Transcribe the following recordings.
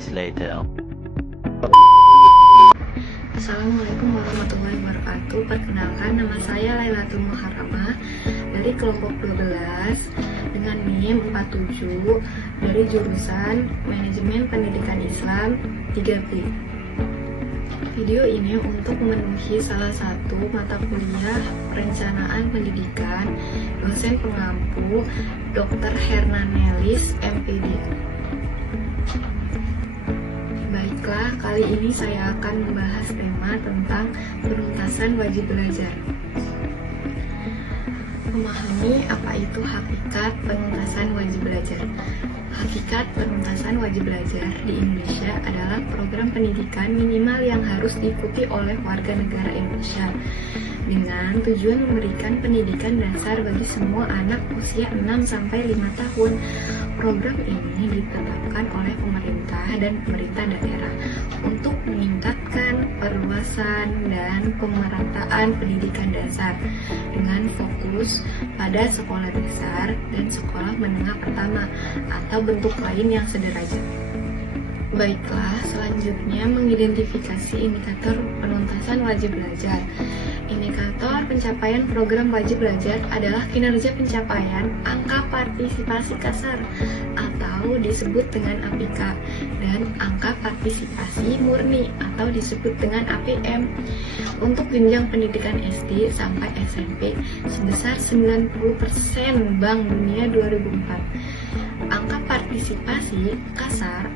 moments later. Assalamualaikum warahmatullahi wabarakatuh. Perkenalkan, nama saya Lailatul Muharramah dari kelompok 12 dengan NIM 47 dari jurusan Manajemen Pendidikan Islam 3B. Video ini untuk memenuhi salah satu mata kuliah perencanaan pendidikan dosen pengampu Dr. Hernanelis MPD. Baiklah, kali ini saya akan membahas tema tentang penuntasan wajib belajar. Memahami apa itu hakikat penuntasan wajib belajar. Hakikat penuntasan wajib belajar di Indonesia adalah program pendidikan minimal yang harus diikuti oleh warga negara Indonesia dengan tujuan memberikan pendidikan dasar bagi semua anak usia 6-5 tahun. Program ini ditetapkan oleh pemerintah dan pemerintah daerah untuk meningkatkan perluasan dan pemerataan pendidikan dasar dengan fokus pada sekolah dasar dan sekolah menengah pertama atau bentuk lain yang sederajat. Baiklah, selanjutnya mengidentifikasi indikator penuntasan wajib belajar. Indikator pencapaian program wajib belajar adalah kinerja pencapaian angka partisipasi kasar atau disebut dengan APK dan angka partisipasi murni atau disebut dengan APM untuk jenjang pendidikan SD sampai SMP sebesar 90% Bank Dunia 2004. Angka partisipasi kasar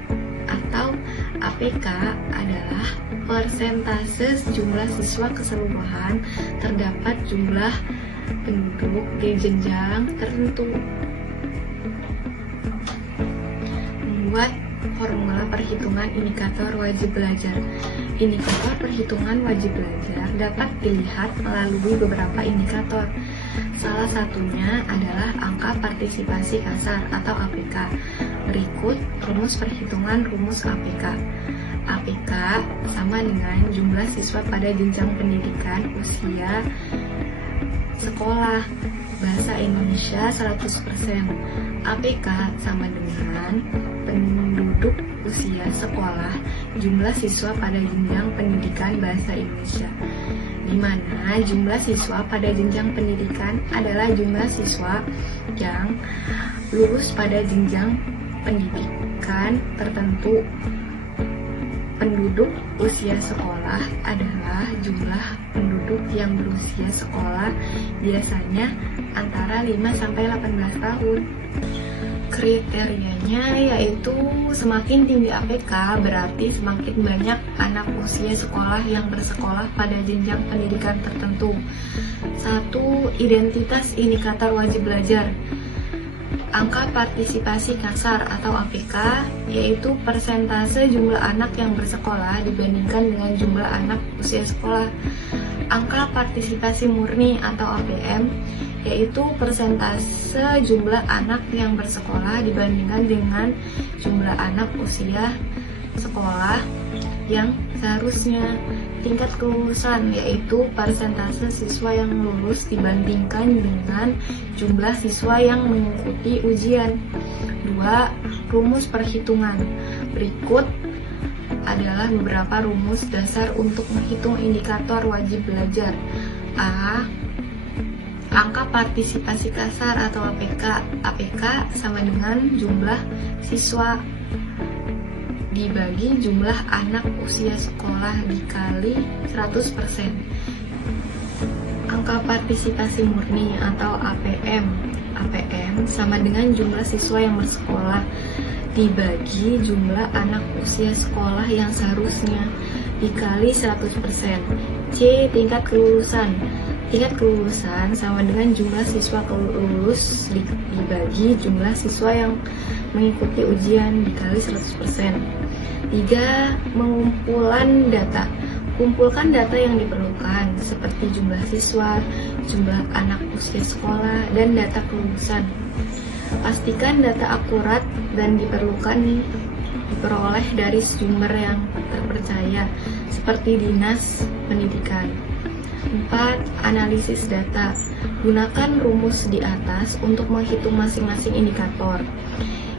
atau APK adalah persentase jumlah siswa keseluruhan terdapat jumlah penduduk di jenjang tertentu. Membuat formula perhitungan indikator wajib belajar. Indikator perhitungan wajib belajar dapat dilihat melalui beberapa indikator. Salah satunya adalah angka partisipasi kasar atau APK. Berikut rumus perhitungan rumus APK. APK sama dengan jumlah siswa pada jenjang pendidikan usia sekolah bahasa Indonesia 100%. APK sama dengan penduduk usia sekolah jumlah siswa pada jenjang pendidikan bahasa Indonesia, di mana jumlah siswa pada jenjang pendidikan adalah jumlah siswa yang lulus pada jenjang pendidikan tertentu. Penduduk usia sekolah adalah jumlah penduduk yang berusia sekolah biasanya antara 5-18 tahun. Kriterianya yaitu semakin tinggi APK berarti semakin banyak anak usia sekolah yang bersekolah pada jenjang pendidikan tertentu. 1. Identitas indikator wajib belajar. Angka partisipasi kasar atau APK yaitu persentase jumlah anak yang bersekolah dibandingkan dengan jumlah anak usia sekolah. Angka partisipasi murni atau APM yaitu persentase jumlah anak yang bersekolah dibandingkan dengan jumlah anak usia sekolah yang seharusnya. Tingkat kelulusan yaitu persentase siswa yang lulus dibandingkan dengan jumlah siswa yang mengikuti ujian. 2. Rumus perhitungan. Berikut adalah beberapa rumus dasar untuk menghitung indikator wajib belajar. A. Angka partisipasi kasar atau APK. APK sama dengan jumlah siswa dibagi jumlah anak usia sekolah dikali 100%. Angka partisipasi murni atau APM. APM sama dengan jumlah siswa yang bersekolah dibagi jumlah anak usia sekolah yang seharusnya dikali 100%. C. Tingkat kelulusan. Tingkat kelulusan sama dengan jumlah siswa lulus dibagi jumlah siswa yang mengikuti ujian dikali 100%. 3. Pengumpulan data. Kumpulkan data yang diperlukan seperti jumlah siswa, jumlah anak usia sekolah, dan data kelulusan. Pastikan data akurat dan diperoleh dari sumber yang terpercaya seperti Dinas Pendidikan. 4. Analisis data. Gunakan rumus di atas untuk menghitung masing-masing indikator.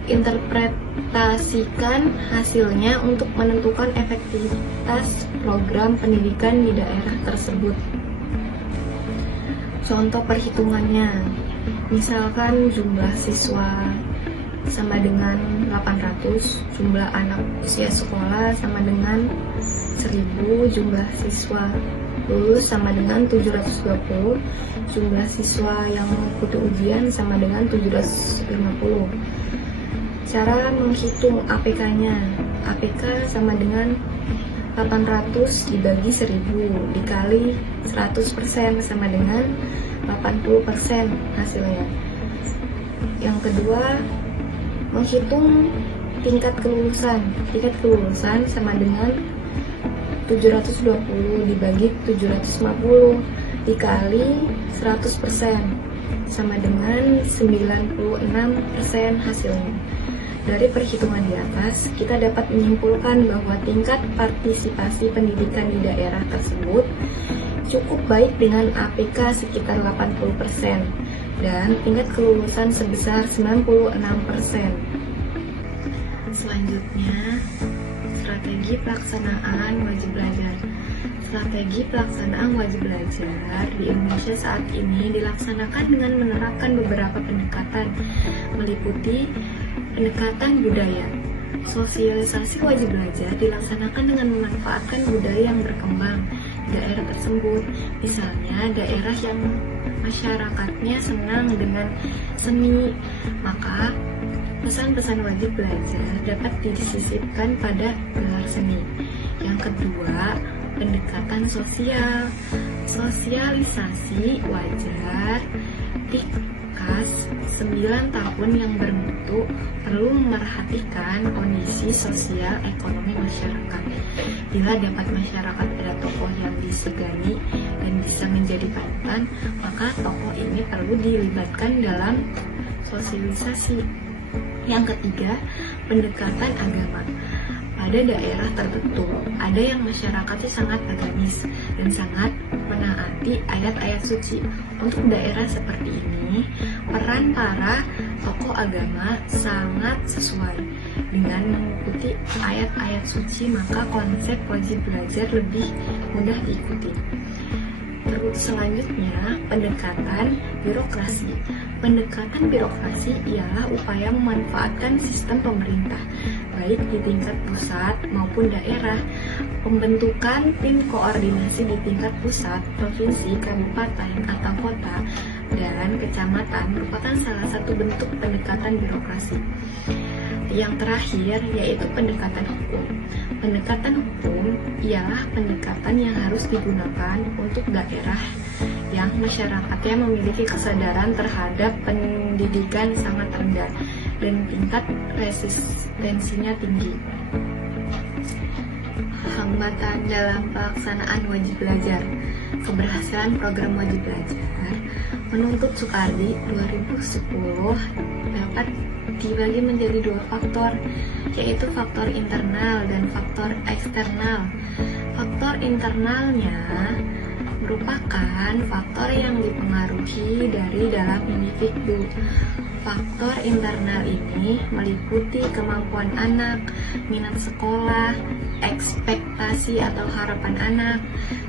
interpretasikan hasilnya untuk menentukan efektivitas program pendidikan di daerah tersebut. Contoh perhitungannya, misalkan jumlah siswa sama dengan 800, jumlah anak usia sekolah sama dengan 1000, jumlah siswa lulus sama dengan 720, jumlah siswa yang mengikuti ujian sama dengan 750. Cara menghitung APK-nya, APK sama dengan 800 dibagi 1000 dikali 100% sama dengan 80% hasilnya. Yang kedua, menghitung tingkat kelulusan. Tingkat kelulusan sama dengan 720 dibagi 750 dikali 100% sama dengan 96% hasilnya. Dari perhitungan di atas, kita dapat menyimpulkan bahwa tingkat partisipasi pendidikan di daerah tersebut cukup baik dengan APK sekitar 80% dan tingkat kelulusan sebesar 96%. Selanjutnya, strategi pelaksanaan wajib belajar. Strategi pelaksanaan wajib belajar di Indonesia saat ini dilaksanakan dengan menerapkan beberapa pendekatan, meliputi pendekatan budaya. Sosialisasi wajib belajar dilaksanakan dengan memanfaatkan budaya yang berkembang di daerah tersebut. Misalnya, daerah yang masyarakatnya senang dengan seni, maka pesan-pesan wajib belajar dapat disisipkan pada gelar seni. Yang kedua, pendekatan sosial. Sosialisasi wajar Tikas 9 tahun yang bermutu perlu memerhatikan kondisi sosial ekonomi masyarakat. Bila dapat masyarakat ada tokoh yang disegani dan bisa menjadi panutan, maka tokoh ini perlu dilibatkan dalam sosialisasi. Yang ketiga, pendekatan agama. Pada daerah tertentu, ada yang masyarakatnya sangat agamis dan sangat menaati ayat-ayat suci. Untuk daerah seperti ini, peran para tokoh agama sangat sesuai dengan mengikuti ayat-ayat suci, maka konsep wajib belajar lebih mudah diikuti. Terus selanjutnya, pendekatan birokrasi. Pendekatan birokrasi ialah upaya memanfaatkan sistem pemerintah, baik di tingkat pusat maupun daerah. Pembentukan tim koordinasi di tingkat pusat, provinsi, kabupaten, atau kota, dan kecamatan merupakan salah satu bentuk pendekatan birokrasi. Yang terakhir yaitu pendekatan hukum. Pendekatan hukum ialah pendekatan yang harus digunakan untuk daerah yang masyarakatnya memiliki kesadaran terhadap pendidikan sangat rendah dan tingkat resistensinya tinggi. Hambatan dalam pelaksanaan wajib belajar. Keberhasilan program wajib belajar menuntut Soekardi 2010 dapat dibagi menjadi 2 faktor, yaitu faktor internal dan faktor eksternal. Faktor internalnya merupakan faktor yang dipengaruhi dari dalam individu. Faktor internal ini meliputi kemampuan anak, minat sekolah, ekspektasi atau harapan anak,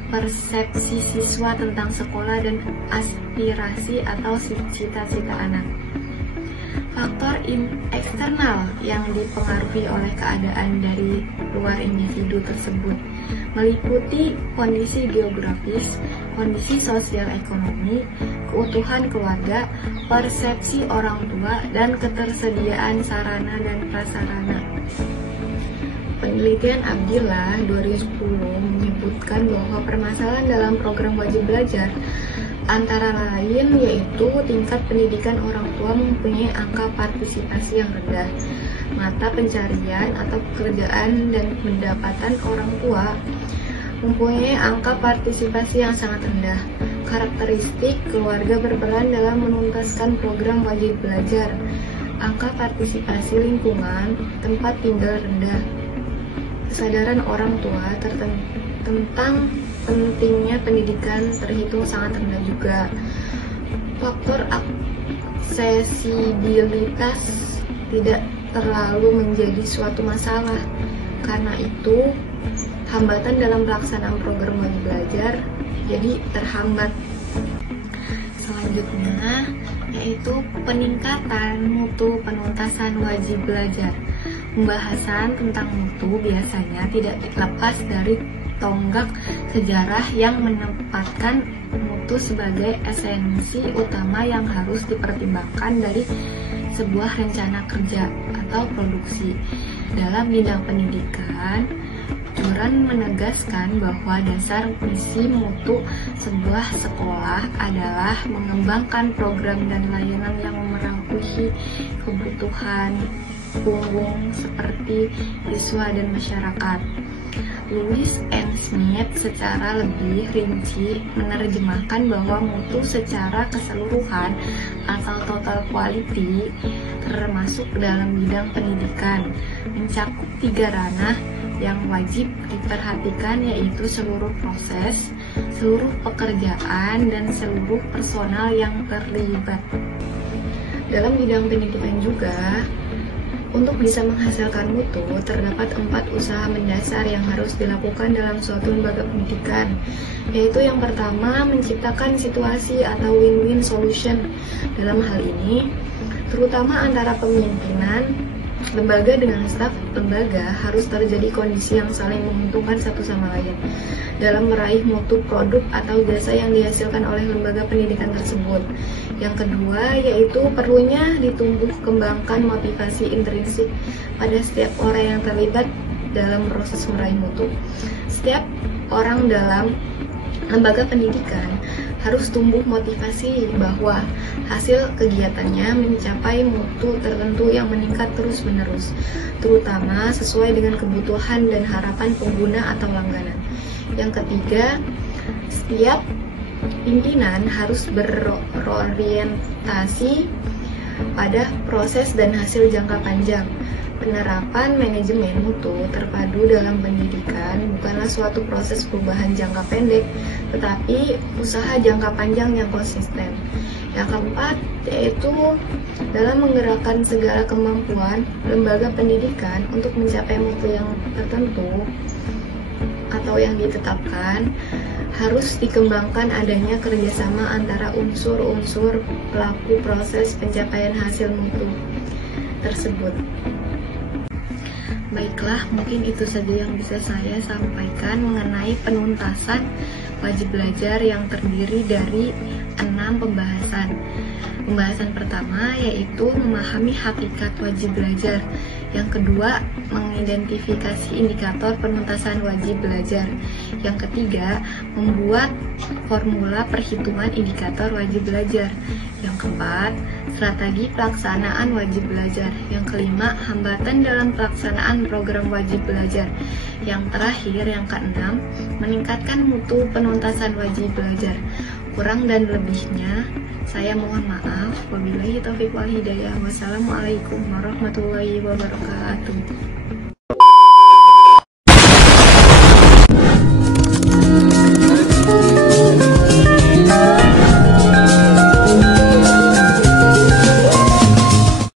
persepsi siswa tentang sekolah, dan aspirasi atau cita-cita anak. Faktor eksternal yang dipengaruhi oleh keadaan dari luar individu tersebut meliputi kondisi geografis, kondisi sosial ekonomi, keutuhan keluarga, persepsi orang tua, dan ketersediaan sarana dan prasarana. Penelitian Abdillah 2010 menyebutkan bahwa permasalahan dalam program wajib belajar antara lain yaitu tingkat pendidikan orang tua mempunyai angka partisipasi yang rendah, mata pencarian atau pekerjaan dan pendapatan orang tua mempunyai angka partisipasi yang sangat rendah. Karakteristik keluarga berperan dalam menuntaskan program wajib belajar. Angka partisipasi lingkungan tempat tinggal rendah. Kesadaran orang tua tentang pentingnya pendidikan terhitung sangat rendah juga. Faktor aksesibilitas tidak terlalu menjadi suatu masalah. Karena itu, hambatan dalam pelaksanaan program wajib belajar jadi terhambat. Selanjutnya, yaitu peningkatan mutu penuntasan wajib belajar. Pembahasan tentang mutu biasanya tidak lepas dari tonggak sejarah yang menempatkan mutu sebagai esensi utama yang harus dipertimbangkan dari sebuah rencana kerja atau produksi. Dalam bidang pendidikan, Duran menegaskan bahwa dasar misi mutu sebuah sekolah adalah mengembangkan program dan layanan yang memenuhi kebutuhan punggung seperti siswa dan masyarakat. Lewis and Smith secara lebih rinci menerjemahkan bahwa mutu secara keseluruhan atau total quality termasuk dalam bidang pendidikan mencakup 3 ranah yang wajib diperhatikan, yaitu seluruh proses, seluruh pekerjaan, dan seluruh personal yang terlibat. Dalam bidang pendidikan juga, untuk bisa menghasilkan mutu, terdapat 4 usaha mendasar yang harus dilakukan dalam suatu lembaga pendidikan, yaitu yang pertama, menciptakan situasi atau win-win solution. Dalam hal ini, terutama antara pemimpinan lembaga dengan staf lembaga, harus terjadi kondisi yang saling menguntungkan satu sama lain dalam meraih mutu produk atau jasa yang dihasilkan oleh lembaga pendidikan tersebut. Yang kedua, yaitu perlunya ditumbuh kembangkan motivasi intrinsik pada setiap orang yang terlibat dalam proses meraih mutu. Setiap orang dalam lembaga pendidikan harus tumbuh motivasi bahwa hasil kegiatannya mencapai mutu tertentu yang meningkat terus-menerus, terutama sesuai dengan kebutuhan dan harapan pengguna atau langganan. Yang ketiga, setiap pimpinan harus berorientasi pada proses dan hasil jangka panjang. Penerapan manajemen mutu terpadu dalam pendidikan bukanlah suatu proses perubahan jangka pendek, tetapi usaha jangka panjang yang konsisten. Yang keempat, yaitu dalam menggerakkan segala kemampuan lembaga pendidikan untuk mencapai mutu yang tertentu atau yang ditetapkan, harus dikembangkan adanya kerjasama antara unsur-unsur pelaku proses pencapaian hasil mutu tersebut. Baiklah, mungkin itu saja yang bisa saya sampaikan mengenai penuntasan wajib belajar yang terdiri dari 6 pembahasan. Pembahasan pertama yaitu memahami hakikat wajib belajar. Yang kedua, mengidentifikasi indikator penuntasan wajib belajar. Yang ketiga, membuat formula perhitungan indikator wajib belajar. Yang keempat, strategi pelaksanaan wajib belajar. Yang kelima, hambatan dalam pelaksanaan program wajib belajar. Yang terakhir, yang keenam, meningkatkan mutu penuntasan wajib belajar. Kurang dan lebihnya, saya mohon maaf. Wabillahi taufiq wal hidayah. Wassalamualaikum warahmatullahi wabarakatuh.